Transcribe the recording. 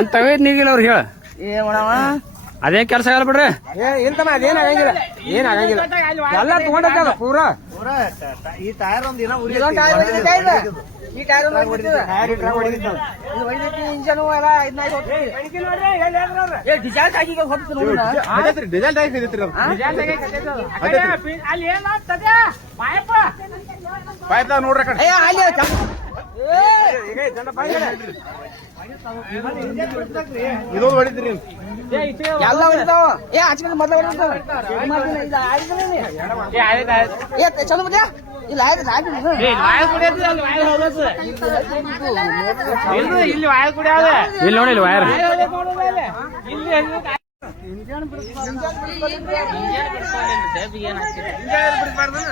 ಅಂತವೇ ನೀಗಿಲ್ಲ ಅವ್ರು ಹೇಳ ಅದೇ ಕೆಲಸ ಆಗಲ್ಲ ಬಿಡ್ರಿ. ಇಂತನ ಅದೇನ್ ಆಗಂಗಿಲ್ಲ, ಏನ್ ಆಗಂಗಿಲ್ಲ, ಎಲ್ಲ ತಗೊಂಡದ ಪೂರ. ಈ ಟೈರ್ ಒಂದ್ ದಿನ ಈ ಟೈರ್ ಇಂಜನ್ ಡಿಸೈಲ್ ಹಾಕಿ ಡಿಸೈಲ್ ಹಾಕಿದ್ರಿ ಪಾಯ್ಪ ನೋಡ್ರಿ ಕಡೆ ಇದೊಂದು ಹೊಡಿದ್ರಿ ಎಲ್ಲ ಹೊಡಿತಾವ. ಆಚೆ ಮೊದಲ ಚಂದ ಮಧ್ಯ ಇಲ್ಲ ಇಲ್ಲಿ ನೋಡಿ ಇಲ್ಲಿ ವೈರ್ ಇಂಜನ್ ಬಿಡ್ಬಾರ್ದು.